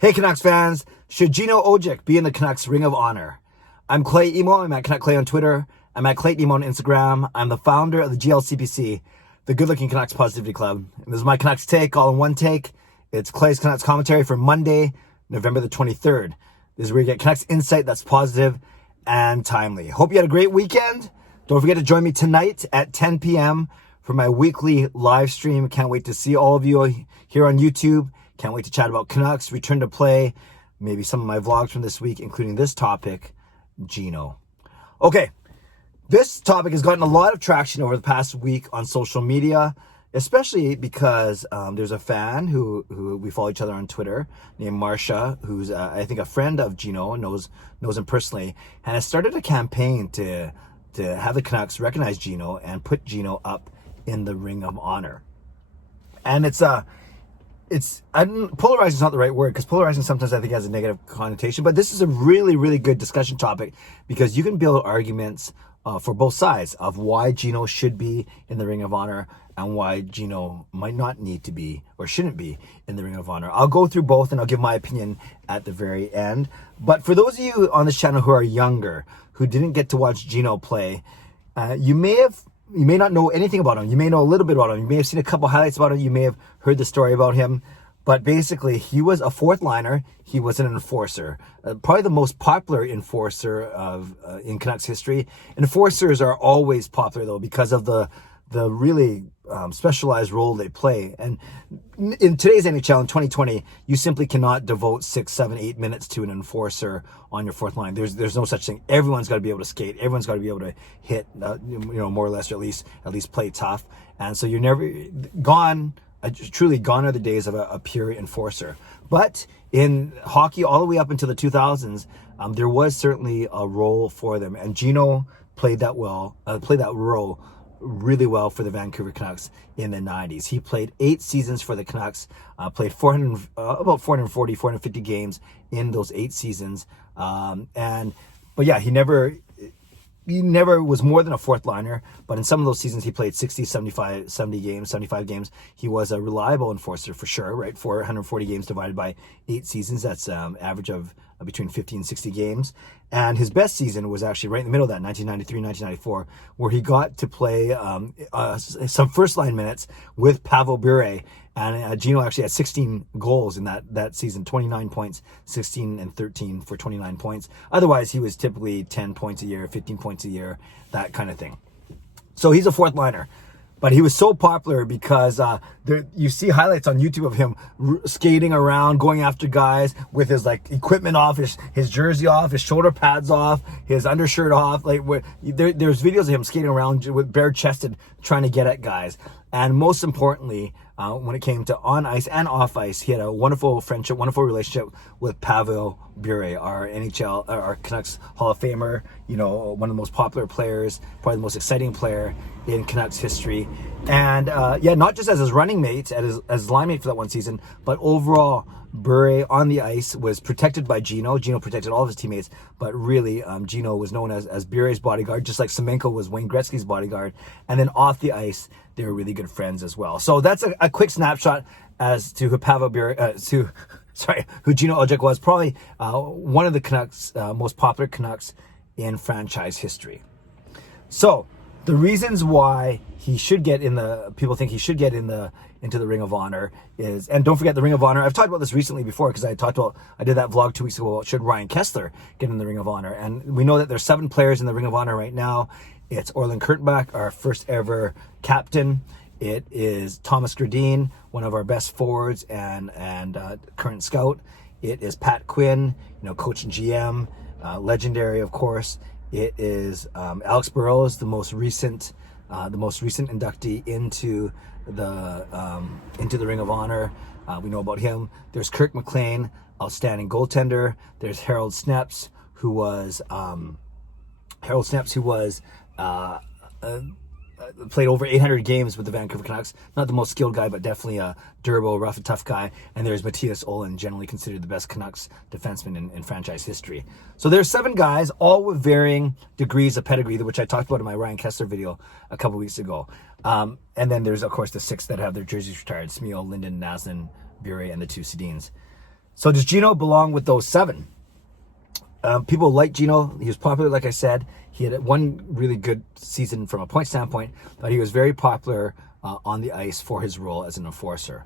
Hey Canucks fans, should Gino Odjick be in the Canucks Ring of Honour? I'm Clay Emo, I'm at Canuck Clay on Twitter, I'm at Clay Emo on Instagram, I'm the founder of the GLCPC, the Good Looking Canucks Positivity Club. And this is my Canucks take, all in one take. It's Clay's Canucks commentary for Monday, November the 23rd. This is where you get Canucks insight that's positive and timely. Hope you had a great weekend. Don't forget to join me tonight at 10 p.m. for my weekly live stream. Can't wait to see all of you here on YouTube. Can't wait to chat about Canucks, return to play, maybe some of my vlogs from this week, including this topic, Gino. Okay, this topic has gotten a lot of traction over the past week on social media, especially because there's a fan who we follow each other on Twitter named Marsha, who's I think a friend of Gino, knows him personally, and has started a campaign to have the Canucks recognize Gino and put Gino up in the Ring of Honor. And polarizing is not the right word, because polarizing sometimes I think has a negative connotation, but this is a really, really good discussion topic because you can build arguments for both sides of why Gino should be in the Ring of Honor and why Gino might not need to be or shouldn't be in the Ring of Honor. I'll go through both and I'll give my opinion at the very end. But for those of you on this channel who are younger, who didn't get to watch Gino play, you may not know anything about him. You may know a little bit about him. You may have seen a couple highlights about him. You may have heard the story about him. But basically, he was a fourth liner. He was an enforcer. Probably the most popular enforcer in Canucks history. Enforcers are always popular, though, because of the really specialized role they play. And in today's NHL in 2020, you simply cannot devote 6, 7, 8 minutes to an enforcer on your fourth line. There's no such thing. Everyone's got to be able to skate. Everyone's got to be able to hit, more or less, or at least play tough. And so you're never truly gone are the days of a pure enforcer. But in hockey, all the way up until the 2000s, there was certainly a role for them, and Gino played that role really well for the Vancouver Canucks in the 90s. He played 8 seasons for the Canucks, played about 440, 450 games in those 8 seasons. But yeah, he never was more than a fourth liner, but in some of those seasons he played 60, 75 games. He was a reliable enforcer for sure, right? 440 games divided by 8 seasons. That's average of between 50 and 60 games. And his best season was actually right in the middle of that, 1993, 1994, where he got to play some first line minutes with Pavel Bure. And Gino actually had 16 goals in that season, 29 points, 16 and 13 for 29 points. Otherwise, he was typically 10 points a year, 15 points a year, that kind of thing. So he's a fourth liner. But he was so popular because you see highlights on YouTube of him skating around, going after guys with his equipment off, his jersey off, his shoulder pads off, his undershirt off. There's videos of him skating around with bare chested, trying to get at guys. And most importantly, when it came to on ice and off ice, he had a wonderful friendship, wonderful relationship with Pavel Bure, our Canucks Hall of Famer, one of the most popular players, probably the most exciting player in Canucks history. And not just as his running mate, as his line mate for that one season, but overall, Bure on the ice was protected by Gino. Gino protected all of his teammates, but really, Gino was known as Bure's bodyguard, just like Semenko was Wayne Gretzky's bodyguard. And then off the ice, they were really good friends as well. So that's a quick snapshot as to who who Gino Odjick was. Probably one of the Canucks, most popular Canucks in franchise history. So the reasons why people think he should get into the Ring of Honor is, and don't forget the Ring of Honor. I've talked about this recently before because I did that vlog 2 weeks ago about should Ryan Kesler get in the Ring of Honor. And we know that there's 7 players in the Ring of Honor right now. It's Orlin Kurtenbach, our first ever captain. It is Thomas Gradin, one of our best forwards and current scout. It is Pat Quinn, coach and GM, legendary, of course. It is Alex Burrows, the most recent inductee into the Ring of Honor. We know about him. There's Kirk McLean, outstanding goaltender. There's Harold Snepsts, who was played over 800 games with the Vancouver Canucks. Not the most skilled guy, but definitely a durable, rough and tough guy. And there's Matthias Olin, generally considered the best Canucks defenseman in franchise history. So there's 7 guys, all with varying degrees of pedigree, which I talked about in my Ryan Kesler video a couple weeks ago. And then there's, of course, the 6 that have their jerseys retired: Smeel, Linden, Naslin, Bure, and the 2 Sedins. So does Gino belong with those 7? People like Gino. He was popular, like I said. He had one really good season from a point standpoint, but he was very popular on the ice for his role as an enforcer.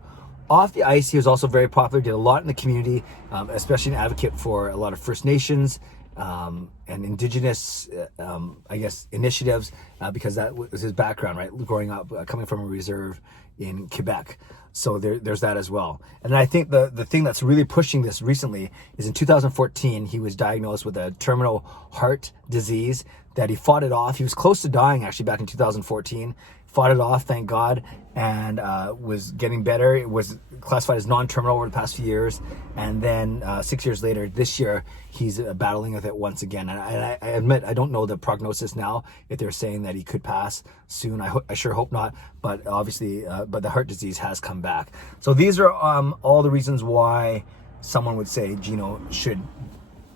Off the ice, he was also very popular, did a lot in the community, especially an advocate for a lot of First Nations and Indigenous, I guess, initiatives, because that was his background, right? Growing up, coming from a reserve in Quebec. So there's that as well. And I think the thing that's really pushing this recently is in 2014, he was diagnosed with a terminal heart disease that he fought it off. He was close to dying, actually, back in 2014. Fought it off, thank God, and was getting better. It was classified as non-terminal over the past few years. And then 6 years later, this year, he's battling with it once again. And I admit, I don't know the prognosis now, if they're saying that he could pass soon. I sure hope not. But obviously, but the heart disease has come back. So these are all the reasons why someone would say Gino should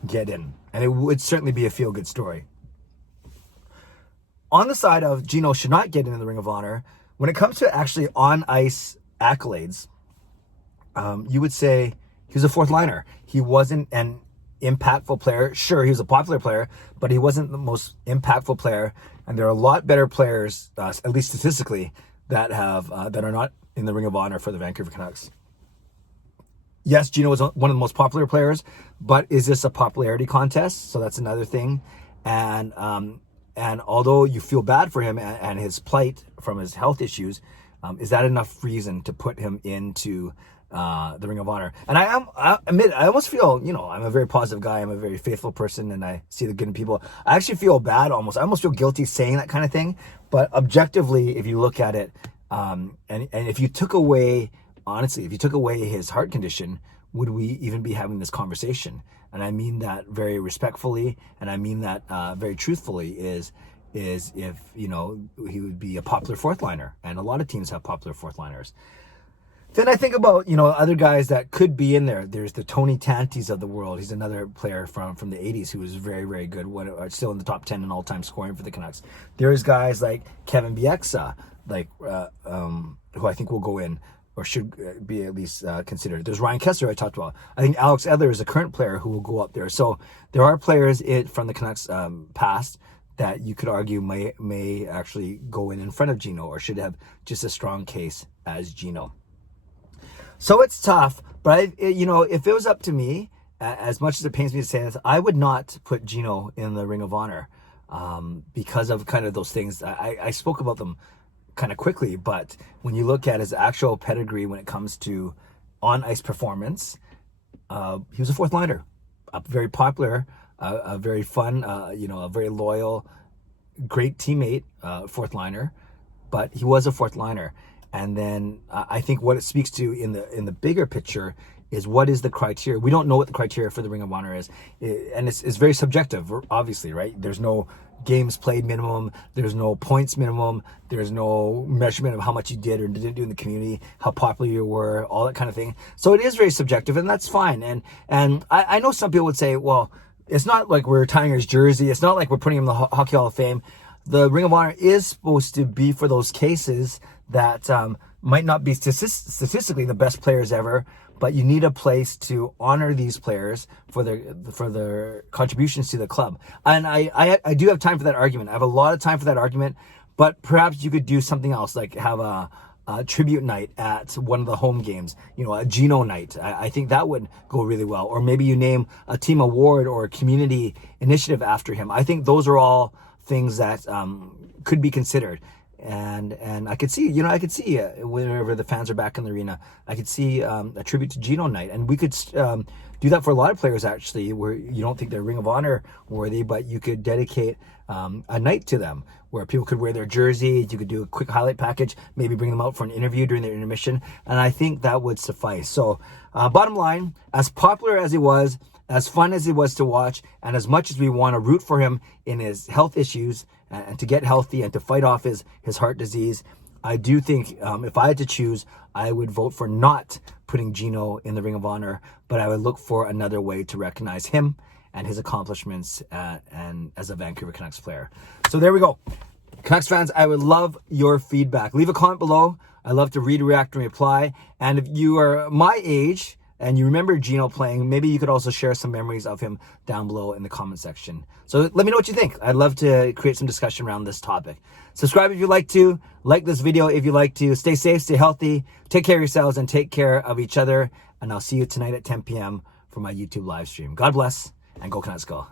get in. And it would certainly be a feel-good story. On the side of Gino should not get into the Ring of Honor, when it comes to actually on-ice accolades, you would say he was a fourth liner. He wasn't an impactful player. Sure, he was a popular player, but he wasn't the most impactful player. And there are a lot better players, at least statistically, that are not in the Ring of Honor for the Vancouver Canucks. Yes, Gino was one of the most popular players, but is this a popularity contest? So that's another thing. And although you feel bad for him and his plight from his health issues, is that enough reason to put him into the Ring of Honor? And I admit, I almost feel, I'm a very positive guy. I'm a very faithful person, and I see the good in people. I actually feel bad almost. I almost feel guilty saying that kind of thing. But objectively, if you look at it, and if you took away, honestly, if you took away his heart condition, would we even be having this conversation? And I mean that very respectfully, and I mean that very truthfully, is if, he would be a popular fourth liner, and a lot of teams have popular fourth liners. Then I think about, other guys that could be in there. There's the Tony Tantis of the world. He's another player from the 80s who was very, very good, still in the top 10 in all-time scoring for the Canucks. There's guys like Kevin Bieksa, who I think will go in, or should be at least considered. There's Ryan Kessler I talked about. I think Alex Edler is a current player who will go up there. So there are players from the Canucks past that you could argue may actually go in front of Gino, or should have just a strong case as Gino. So it's tough, but if it was up to me, as much as it pains me to say this, I would not put Gino in the Ring of Honor because of kind of those things. I spoke about them kind of quickly, but when you look at his actual pedigree when it comes to on-ice performance, he was a fourth liner, a very popular, a very fun, a very loyal, great teammate, fourth liner, but he was a fourth liner. And then I think what it speaks to in the bigger picture is, what is the criteria? We don't know what the criteria for the Ring of Honor is, and it's very subjective, obviously, right? There's no games played minimum, there's no points minimum, there's no measurement of how much you did or didn't do in the community, how popular you were, all that kind of thing. So it is very subjective, and that's fine. And I know some people would say, well, it's not like we're tying his jersey, it's not like we're putting him in the Hockey Hall of Fame. The Ring of Honor is supposed to be for those cases that might not be statistically the best players ever, but you need a place to honor these players for their contributions to the club. And I do have time for that argument. I have a lot of time for that argument, but perhaps you could do something else, like have a tribute night at one of the home games, a Gino night. I think that would go really well. Or maybe you name a team award or a community initiative after him. I think those are all things that could be considered. And I could see, whenever the fans are back in the arena, I could see a tribute to Gino night. And we could do that for a lot of players, actually, where you don't think they're Ring of Honor worthy, but you could dedicate a night to them where people could wear their jersey. You could do a quick highlight package, maybe bring them out for an interview during their intermission. And I think that would suffice. So bottom line, as popular as he was, as fun as he was to watch, and as much as we want to root for him in his health issues and to get healthy and to fight off his heart disease, I do think if I had to choose, I would vote for not putting Gino in the Ring of Honor, but I would look for another way to recognize him and his accomplishments and as a Vancouver Canucks player. So there we go. Canucks fans, I would love your feedback. Leave a comment below. I love to read, react, and reply. And if you are my age, and you remember Gino playing, maybe you could also share some memories of him down below in the comment section. So let me know what you think. I'd love to create some discussion around this topic. Subscribe if you'd like to. Like this video if you'd like to. Stay safe, stay healthy, take care of yourselves, and take care of each other. And I'll see you tonight at 10 p.m. for my YouTube live stream. God bless, and go Canucks go.